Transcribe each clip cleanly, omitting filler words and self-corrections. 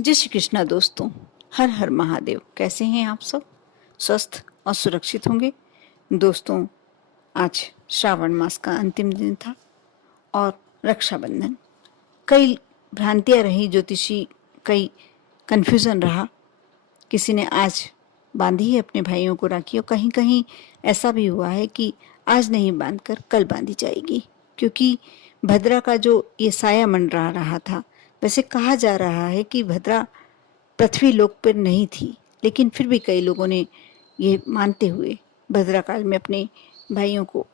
जय श्री कृष्णा दोस्तों। हर हर महादेव। कैसे हैं आप सब? स्वस्थ और सुरक्षित होंगे। दोस्तों, आज श्रावण मास का अंतिम दिन था और रक्षाबंधन। कई भ्रांतियां रही ज्योतिषी, कई कन्फ्यूज़न रहा। किसी ने आज बांधी है अपने भाइयों को राखी, और कहीं कहीं ऐसा भी हुआ है कि आज नहीं बांधकर कल बांधी जाएगी, क्योंकि भद्रा का जो ये साया मंडरा रहा था। वैसे कहा जा रहा है कि भद्रा पृथ्वी लोक पर नहीं थी, लेकिन फिर भी कई लोगों ने ये मानते हुए भद्रा काल में अपने भाइयों को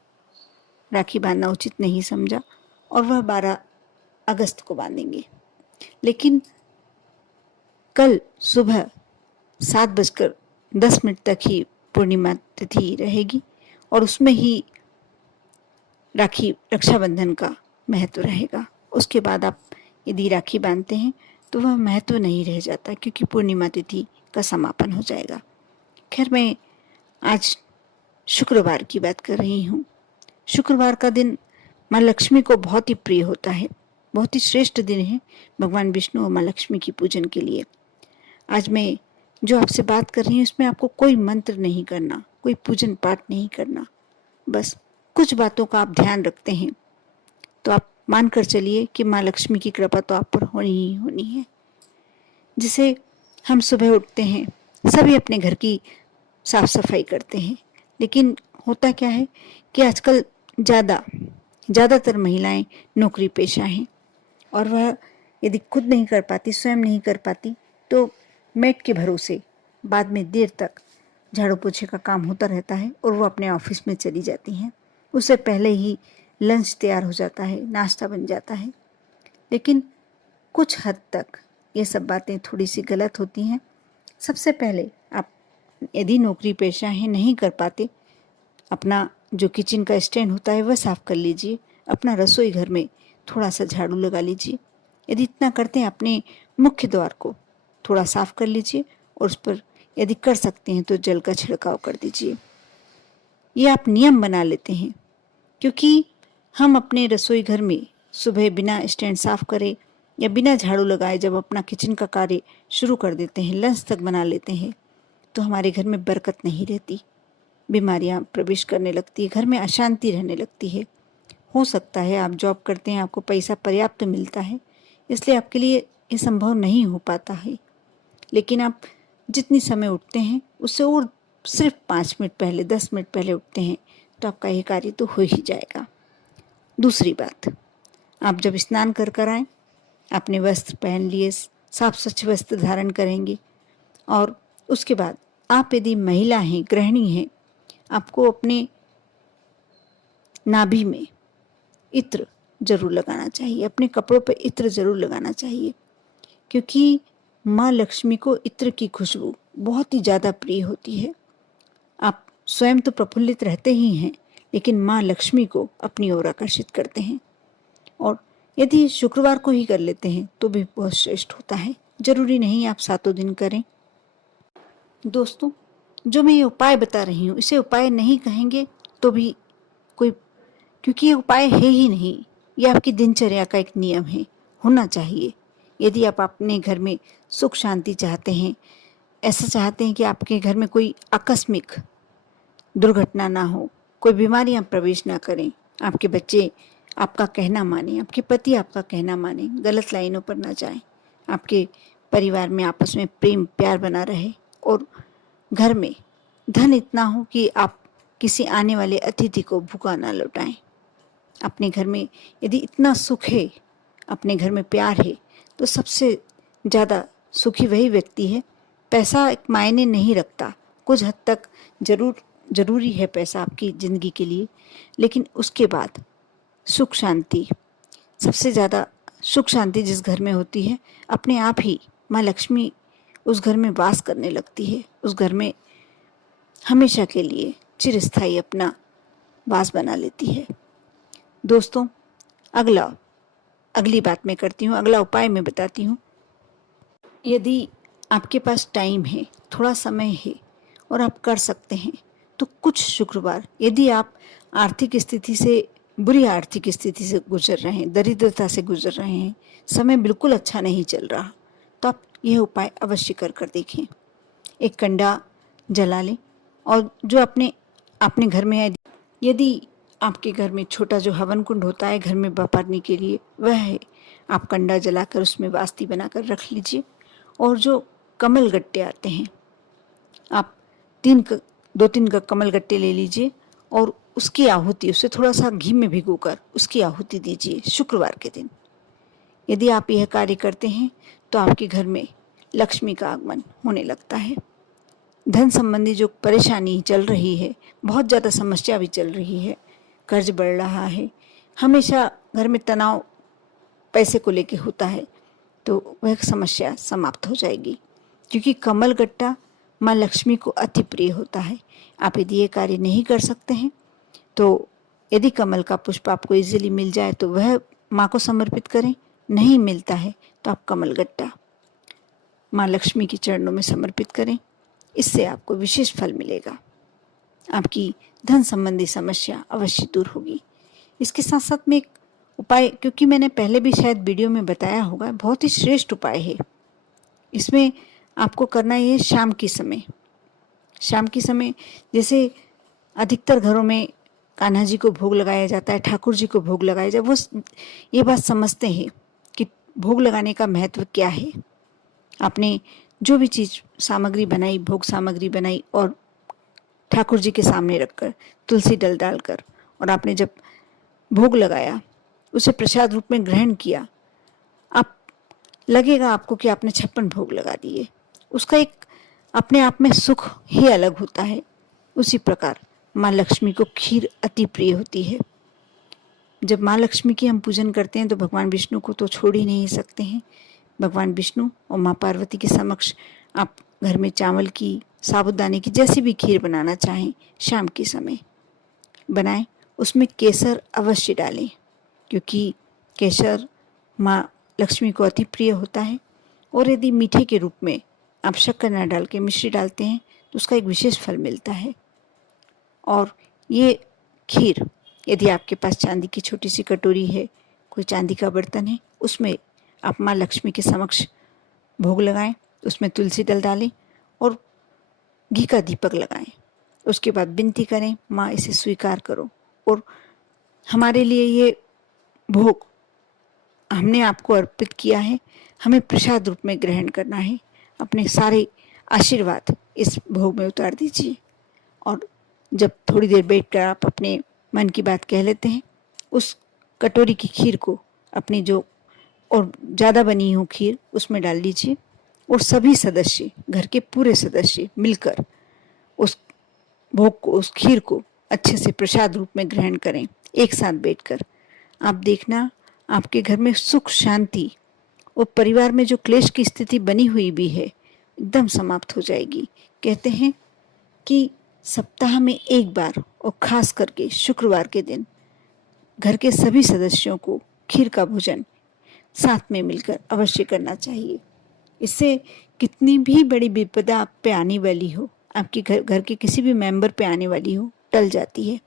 राखी बांधना उचित नहीं समझा और वह 12 अगस्त को बांधेंगे। लेकिन कल सुबह 7:10 तक ही पूर्णिमा तिथि रहेगी और उसमें ही राखी रक्षाबंधन का महत्व रहेगा। उसके बाद आप यदि राखी बांधते हैं तो वह महत्व नहीं रह जाता, क्योंकि पूर्णिमा तिथि का समापन हो जाएगा। खैर, मैं आज शुक्रवार की बात कर रही हूँ। शुक्रवार का दिन माँ लक्ष्मी को बहुत ही प्रिय होता है, बहुत ही श्रेष्ठ दिन है भगवान विष्णु और माँ लक्ष्मी की पूजन के लिए। आज मैं जो आपसे बात कर रही हूँ इसमें आपको कोई मंत्र नहीं करना, कोई पूजन पाठ नहीं करना। बस कुछ बातों का आप ध्यान रखते हैं तो आप मानकर चलिए कि माँ लक्ष्मी की कृपा तो आप पर होनी ही होनी है। जिसे हम सुबह उठते हैं, सभी अपने घर की साफ सफाई करते हैं, लेकिन होता क्या है कि आजकल ज़्यादातर महिलाएं नौकरी पेशा हैं और वह यदि खुद नहीं कर पाती, स्वयं नहीं कर पाती, तो मेड के भरोसे बाद में देर तक झाड़ू पोछे का काम होता रहता है और वो अपने ऑफिस में चली जाती हैं। उससे पहले ही लंच तैयार हो जाता है, नाश्ता बन जाता है। लेकिन कुछ हद तक ये सब बातें थोड़ी सी गलत होती हैं। सबसे पहले आप यदि नौकरी पेशा हैं, नहीं कर पाते, अपना जो किचन का स्टैंड होता है वह साफ़ कर लीजिए। अपना रसोई घर में थोड़ा सा झाड़ू लगा लीजिए। यदि इतना करते हैं, अपने मुख्य द्वार को थोड़ा साफ़ कर लीजिए और उस पर यदि कर सकते हैं तो जल का छिड़काव कर दीजिए। ये आप नियम बना लेते हैं, क्योंकि हम अपने रसोई घर में सुबह बिना स्टैंड साफ करे या बिना झाड़ू लगाए जब अपना किचन का कार्य शुरू कर देते हैं, लंच तक बना लेते हैं, तो हमारे घर में बरकत नहीं रहती, बीमारियां प्रवेश करने लगती है, घर में अशांति रहने लगती है। हो सकता है आप जॉब करते हैं, आपको पैसा पर्याप्त मिलता है, इसलिए आपके लिए ये संभव नहीं हो पाता है। लेकिन आप जितनी समय उठते हैं उससे और सिर्फ 5 मिनट पहले, 10 मिनट पहले उठते हैं तो आपका ये कार्य तो हो ही जाएगा। दूसरी बात, आप जब स्नान कर आएँ, अपने वस्त्र पहन लिए, साफ स्वच्छ वस्त्र धारण करेंगे और उसके बाद आप यदि महिला हैं, गृहिणी हैं, आपको अपने नाभि में इत्र जरूर लगाना चाहिए, अपने कपड़ों पर इत्र जरूर लगाना चाहिए, क्योंकि माँ लक्ष्मी को इत्र की खुशबू बहुत ही ज़्यादा प्रिय होती है। आप स्वयं तो प्रफुल्लित रहते ही हैं, लेकिन माँ लक्ष्मी को अपनी ओर आकर्षित करते हैं। और यदि शुक्रवार को ही कर लेते हैं तो भी बहुत श्रेष्ठ होता है। जरूरी नहीं आप 7 दिन करें। दोस्तों, जो मैं ये उपाय बता रही हूँ इसे उपाय नहीं कहेंगे तो भी कोई, क्योंकि ये उपाय है ही नहीं, ये आपकी दिनचर्या का एक नियम है, होना चाहिए। यदि आप अपने घर में सुख शांति चाहते हैं, ऐसा चाहते हैं कि आपके घर में कोई आकस्मिक दुर्घटना ना हो, कोई बीमारियां प्रवेश ना करें, आपके बच्चे आपका कहना माने, आपके पति आपका कहना माने, गलत लाइनों पर ना जाएं, आपके परिवार में आपस में प्रेम प्यार बना रहे और घर में धन इतना हो कि आप किसी आने वाले अतिथि को भूखा ना लौटाएं। अपने घर में यदि इतना सुख है, अपने घर में प्यार है, तो सबसे ज़्यादा सुखी वही व्यक्ति है। पैसा एक मायने नहीं रखता, कुछ हद तक ज़रूरी है पैसा आपकी ज़िंदगी के लिए, लेकिन उसके बाद सुख शांति, सबसे ज़्यादा सुख शांति जिस घर में होती है, अपने आप ही माँ लक्ष्मी उस घर में वास करने लगती है। उस घर में हमेशा के लिए चिरस्थायी अपना वास बना लेती है। दोस्तों, अगली बात मैं करती हूँ, अगला उपाय मैं बताती हूँ। यदि आपके पास टाइम है, थोड़ा समय है और आप कर सकते हैं तो कुछ शुक्रवार, यदि आप बुरी आर्थिक स्थिति से गुजर रहे हैं, दरिद्रता से गुजर रहे हैं, समय बिल्कुल अच्छा नहीं चल रहा, तो आप यह उपाय अवश्य कर देखें। एक कंडा जला लें और जो अपने अपने घर में है, यदि आपके घर में छोटा जो हवन कुंड होता है घर में वापरने के लिए वह है, आप कंडा जलाकर उसमें वास्ती बनाकर रख लीजिए। और जो कमल गट्टे आते हैं, आप 2-3 कमल गट्टे ले लीजिए और उसकी आहुति, उसे थोड़ा सा घी में भिगोकर उसकी आहुति दीजिए शुक्रवार के दिन। यदि आप यह कार्य करते हैं तो आपके घर में लक्ष्मी का आगमन होने लगता है। धन संबंधी जो परेशानी चल रही है, बहुत ज़्यादा समस्या भी चल रही है, कर्ज बढ़ रहा है, हमेशा घर में तनाव पैसे को लेके होता है, तो वह समस्या समाप्त हो जाएगी। क्योंकि कमल गट्टा माँ लक्ष्मी को अति प्रिय होता है। आप यदि ये कार्य नहीं कर सकते हैं तो यदि कमल का पुष्प आपको इजीली मिल जाए तो वह माँ को समर्पित करें, नहीं मिलता है तो आप कमल गट्टा माँ लक्ष्मी के चरणों में समर्पित करें। इससे आपको विशेष फल मिलेगा, आपकी धन संबंधी समस्या अवश्य दूर होगी। इसके साथ साथ में एक उपाय, क्योंकि मैंने पहले भी शायद वीडियो में बताया होगा, बहुत ही श्रेष्ठ उपाय है। इसमें आपको करना ये शाम के समय जैसे अधिकतर घरों में कान्हा जी को भोग लगाया जाता है, ठाकुर जी को भोग लगाया जाए, वो ये बात समझते हैं कि भोग लगाने का महत्व क्या है। आपने जो भी चीज़ सामग्री बनाई, भोग सामग्री बनाई और ठाकुर जी के सामने रखकर तुलसी दल डालकर और आपने जब भोग लगाया, उसे प्रसाद रूप में ग्रहण किया, आप लगेगा आपको कि आपने 56 भोग लगा दिए। उसका एक अपने आप में सुख ही अलग होता है। उसी प्रकार माँ लक्ष्मी को खीर अति प्रिय होती है। जब माँ लक्ष्मी की हम पूजन करते हैं तो भगवान विष्णु को तो छोड़ ही नहीं सकते हैं। भगवान विष्णु और माँ पार्वती के समक्ष आप घर में चावल की, साबूदाने की, जैसी भी खीर बनाना चाहें शाम के समय बनाएं। उसमें केसर अवश्य डालें, क्योंकि केसर माँ लक्ष्मी को अति प्रिय होता है। और यदि मीठे के रूप में आप शक्कर न डाल के मिश्री डालते हैं तो उसका एक विशेष फल मिलता है। और ये खीर, यदि आपके पास चांदी की छोटी सी कटोरी है, कोई चांदी का बर्तन है, उसमें आप माँ लक्ष्मी के समक्ष भोग लगाएं, उसमें तुलसी दल डालें और घी का दीपक लगाएं। उसके बाद विनती करें, माँ इसे स्वीकार करो और हमारे लिए ये भोग हमने आपको अर्पित किया है, हमें प्रसाद रूप में ग्रहण करना है। अपने सारे आशीर्वाद इस भोग में उतार दीजिए। और जब थोड़ी देर बैठकर आप अपने मन की बात कह लेते हैं, उस कटोरी की खीर को अपनी जो और ज़्यादा बनी हो खीर उसमें डाल लीजिए और सभी सदस्य, घर के पूरे सदस्य मिलकर उस भोग को, उस खीर को अच्छे से प्रसाद रूप में ग्रहण करें एक साथ बैठकर। आप देखना आपके घर में सुख शांति और परिवार में जो क्लेश की स्थिति बनी हुई भी है एकदम समाप्त हो जाएगी। कहते हैं कि सप्ताह में एक बार और खास करके शुक्रवार के दिन घर के सभी सदस्यों को खीर का भोजन साथ में मिलकर अवश्य करना चाहिए। इससे कितनी भी बड़ी विपदा आप पे आने वाली हो, आपके घर के किसी भी मेंबर पे आने वाली हो, टल जाती है।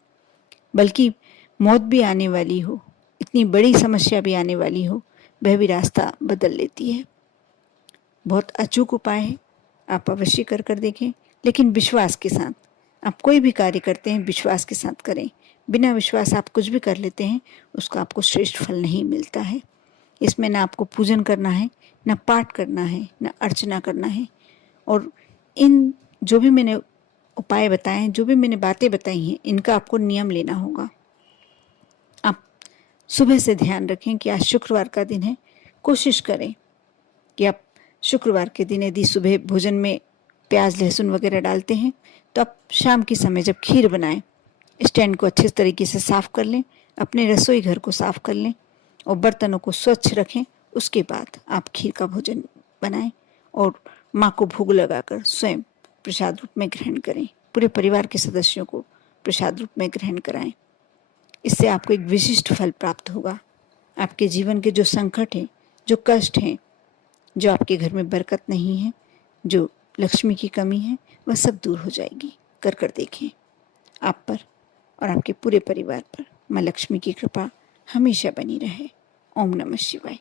बल्कि मौत भी आने वाली हो, इतनी बड़ी समस्या भी आने वाली हो, वह भी रास्ता बदल लेती है। बहुत अचूक उपाय है, आप अवश्य कर देखें, लेकिन विश्वास के साथ। आप कोई भी कार्य करते हैं विश्वास के साथ करें। बिना विश्वास आप कुछ भी कर लेते हैं, उसका आपको श्रेष्ठ फल नहीं मिलता है। इसमें ना आपको पूजन करना है, ना पाठ करना है, ना अर्चना करना है। और इन जो भी मैंने उपाय बताए हैं, जो भी मैंने बातें बताई हैं, इनका आपको नियम लेना होगा। आप सुबह से ध्यान रखें कि आज शुक्रवार का दिन है। कोशिश करें कि आप शुक्रवार के दिन यदि सुबह भोजन में प्याज लहसुन वगैरह डालते हैं तो आप शाम के समय जब खीर बनाएं, स्टैंड को अच्छे तरीके से साफ़ कर लें, अपने रसोई घर को साफ़ कर लें और बर्तनों को स्वच्छ रखें। उसके बाद आप खीर का भोजन बनाएं और माँ को भोग लगाकर स्वयं प्रसाद रूप में ग्रहण करें। पूरे परिवार के सदस्यों को प्रसाद रूप में ग्रहण कराएं। इससे आपको एक विशिष्ट फल प्राप्त होगा। आपके जीवन के जो संकट हैं, जो कष्ट हैं, जो आपके घर में बरकत नहीं है, जो लक्ष्मी की कमी है, वह सब दूर हो जाएगी। कर देखें। आप पर और आपके पूरे परिवार पर माँ लक्ष्मी की कृपा हमेशा बनी रहे। ओम नमः शिवाय।